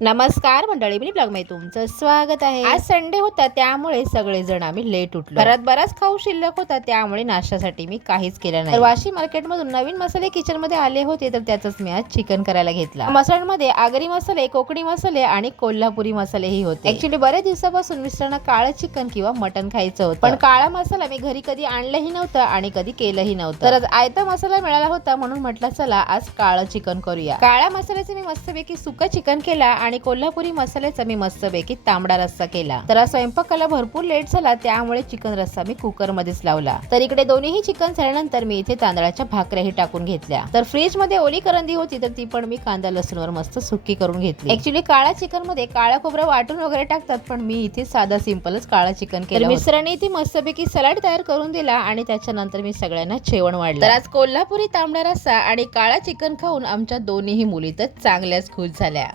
नमस्कार मंडळी, मी ब्लॉग मध्ये तुमचं स्वागत आहे। आज संडे होता त्यामुळे सगळेजण आम्ही लेट उठलो। घरात बराच खाऊ शिल्लक होता त्यामुळे नाश्त्यासाठी मी काहीच केलं नाही। तर वाशी मार्केट मधून नवीन मसाले किचन मध्ये आले होते तर त्याचंच मी आज चिकन करायला घेतला। मसाल्यांमध्ये आगरी मसाले, कोकणी मसाले आणि कोल्हापुरी मसालेही होते। ऍक्च्युली बरेच दिवसापासून मिस्टरांना काळं चिकन किंवा मटण खायचं होतं, पण काळा मसाला मी घरी कधी आणलंही नव्हतं आणि कधी केलंही नव्हतं। तर आयता मसाला मिळाला होता म्हणून म्हटलं चला आज काळं चिकन करूया। काळ्या मसाल्याचे मी मस्तपैकी सुक्का चिकन केला आणि कोल्हापुरी मसाल्याचा मी मस्तपैकी तांबडा रस्सा केला। तर स्वयंपाकाला भरपूर लेट झाला त्यामुळे चिकन रस्सा मी कुकर मध्येच लावला। तर इकडे दोन्हीही चिकन झाल्यानंतर मी इथे तांदळाच्या भाकऱ्याही टाकून घेतल्या। तर फ्रीज मध्ये ओली करंदी होती तर ती पण मी कांदा लसूणवर मस्त सुक्की करून घेतली। ऍक्च्युली काळा चिकन मध्ये काळा खोबरं वाटून वगैरे टाकतात, पण मी इथे साधा सिंपलच काळा चिकन केलं। मिस्टरांनी इथे मस्तपैकी सलाड तयार करून दिला आणि त्याच्यानंतर मी सगळ्यांना जेवण वाढलं। तर आज कोल्हापुरी तांबडा रस्सा आणि काळा चिकन खाऊन आमच्या दोन्हीही मुली तर चांगल्याच खुश झाल्या।